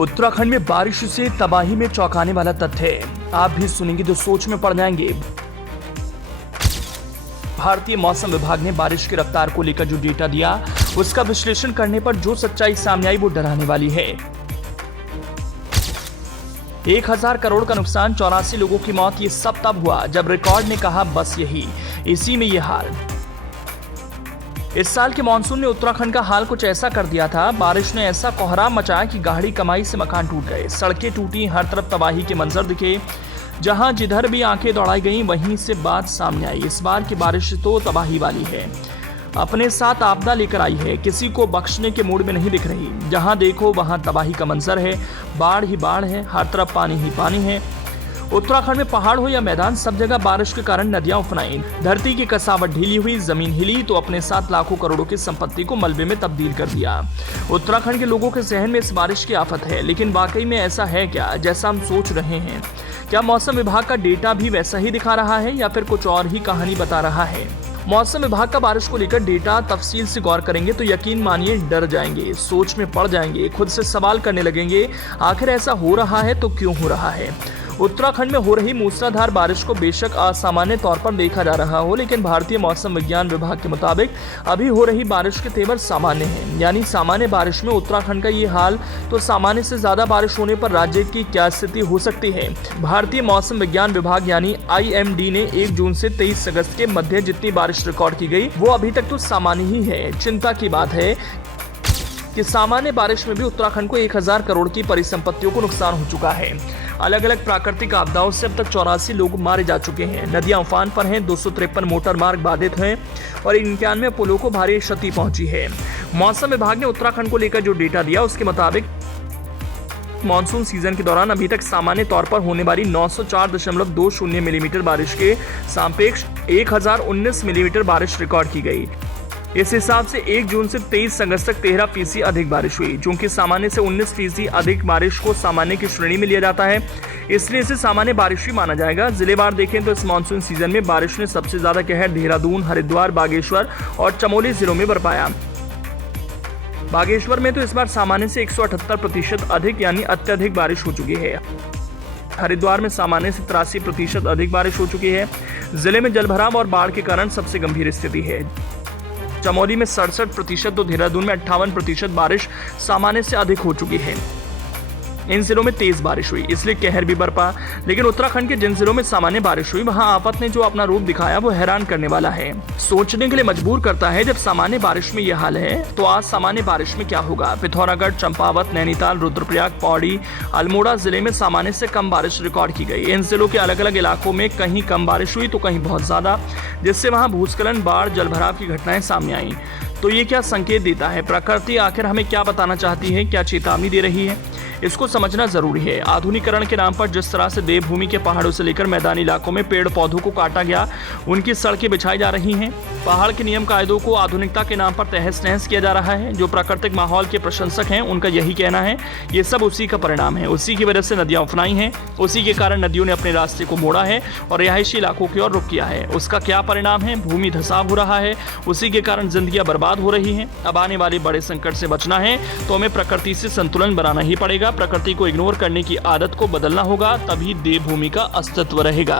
उत्तराखंड में बारिश से तबाही में चौंकाने वाला तथ्य है। आप भी सुनेंगे तो सोच में पड़ जाएंगे। भारतीय मौसम विभाग ने बारिश की रफ्तार को लेकर जो डेटा दिया, उसका विश्लेषण करने पर जो सच्चाई सामने आई वो डराने वाली है। 1000 करोड़ का नुकसान, 84 लोगों की मौत, ये सब तब हुआ जब रिकॉर्ड ने कहा बस यही, इसी में ये हाल। इस साल के मानसून ने उत्तराखंड का हाल कुछ ऐसा कर दिया था। बारिश ने ऐसा कोहराम मचाया कि गाड़ी कमाई से मकान टूट गए, सड़कें टूटी, हर तरफ तबाही के मंजर दिखे। जहां जिधर भी आंखें दौड़ाई गईं, वहीं से बात सामने आई। इस बार की बारिश तो तबाही वाली है, अपने साथ आपदा लेकर आई है, किसी को बख्शने के मूड में नहीं दिख रही। जहां देखो वहां तबाही का मंजर है, बाढ़ ही बाढ़ है, हर तरफ पानी ही पानी है। उत्तराखंड में पहाड़ हो या मैदान, सब जगह बारिश के कारण नदियां उफनाई, धरती की कसावट ढीली हुई, जमीन हिली तो अपने साथ लाखों करोड़ों की संपत्ति को मलबे में तब्दील कर दिया। उत्तराखंड के लोगों के जहन में इस बारिश की आफत है, लेकिन वाकई में ऐसा है क्या जैसा हम सोच रहे हैं? क्या मौसम विभाग का डेटा भी वैसा ही दिखा रहा है या फिर कुछ और ही कहानी बता रहा है? मौसम विभाग का बारिश को लेकर डेटा तफसील से गौर करेंगे तो यकीन मानिए डर जाएंगे, सोच में पड़ जाएंगे, खुद से सवाल करने लगेंगे, आखिर ऐसा हो रहा है तो क्यों हो रहा है? उत्तराखंड में हो रही मूसलाधार बारिश को बेशक असामान्य तौर पर देखा जा रहा हो, लेकिन भारतीय मौसम विज्ञान विभाग के मुताबिक अभी हो रही बारिश के तेवर सामान्य हैं। यानी सामान्य बारिश में उत्तराखंड का ये हाल, तो सामान्य से ज्यादा बारिश होने पर राज्य की क्या स्थिति हो सकती है? भारतीय मौसम विज्ञान विभाग यानी IMD ने 1 जून से 23 अगस्त के मध्य जितनी बारिश रिकॉर्ड की गई वो अभी तक तो सामान्य ही है। चिंता की बात है कि सामान्य बारिश में भी उत्तराखंड को 1000 करोड़ की परिसंपत्तियों को नुकसान हो चुका है। अलग अलग प्राकृतिक आपदाओं से अब तक 84 लोग मारे जा चुके हैं, नदियां उफान पर हैं, 253 मोटर मार्ग बाधित हैं और 91 पुलों को भारी क्षति पहुंची है। मौसम विभाग ने उत्तराखंड को लेकर जो डेटा दिया उसके मुताबिक मानसून सीजन के दौरान अभी तक सामान्य तौर पर होने वाली 904.20 मिलीमीटर बारिश के सापेक्ष 1019 मिलीमीटर बारिश रिकॉर्ड की गई। इस हिसाब से 1 जून से 23 अगस्त तक 13% अधिक बारिश हुई, जो कि सामान्य से 19% अधिक बारिश को सामान्य की श्रेणी में लिया जाता है, इसलिए इसे सामान्य बारिश ही माना जाएगा। जिलेवार देखें तो इस मानसून सीजन में बारिश ने सबसे ज्यादा कहर देहरादून, हरिद्वार, बागेश्वर और चमोली जिलों में बरपाया। बागेश्वर में तो इस बार सामान्य से 178% अधिक यानी अत्यधिक बारिश हो चुकी है। हरिद्वार में सामान्य से 83% अधिक बारिश हो चुकी है। जिले में जलभराव और बाढ़ के कारण सबसे गंभीर स्थिति है। चमोली में 67% तो देहरादून में 58% बारिश सामान्य से अधिक हो चुकी है। इन जिलों में तेज बारिश हुई, इसलिए कहर भी बरपा। लेकिन उत्तराखंड के जिन जिलों में सामान्य बारिश हुई, वहां आफत ने जो अपना रूप दिखाया वो हैरान करने वाला है, सोचने के लिए मजबूर करता है। जब सामान्य बारिश में यह हाल है तो आज सामान्य बारिश में क्या होगा? पिथौरागढ़, चंपावत, नैनीताल, रुद्रप्रयाग, पौड़ी, अल्मोड़ा जिले में सामान्य से कम बारिश रिकॉर्ड की गई। इन जिलों के अलग अलग इलाकों में कहीं कम बारिश हुई तो कहीं बहुत ज्यादा, जिससे वहां भूस्खलन, बाढ़, जलभराव की घटनाएं सामने आई। तो ये क्या संकेत देता है? प्रकृति आखिर हमें क्या बताना चाहती है? क्या चेतावनी दे रही है? इसको समझना जरूरी है। आधुनिकीकरण के नाम पर जिस तरह से देवभूमि के पहाड़ों से लेकर मैदानी इलाकों में पेड़ पौधों को काटा गया, उनकी सड़कें बिछाई जा रही हैं, पहाड़ के नियम कायदों को आधुनिकता के नाम पर तहस नहस किया जा रहा है। जो प्राकृतिक माहौल के प्रशंसक हैं उनका यही कहना है, ये सब उसी का परिणाम है। उसी की वजह से नदियां उफनाई हैं, उसी के कारण नदियों ने अपने रास्ते को मोड़ा है और रिहायशी इलाकों की ओर रुख किया है। उसका क्या परिणाम है? भूमि धंसाव हो रहा है, उसी के कारण जिंदगियां बर्बाद हो रही हैं। अब आने वाले बड़े संकट से बचना है तो हमें प्रकृति से संतुलन बनाना ही पड़ेगा। प्रकृति को इग्नोर करने की आदत को बदलना होगा, तभी देवभूमि का अस्तित्व रहेगा।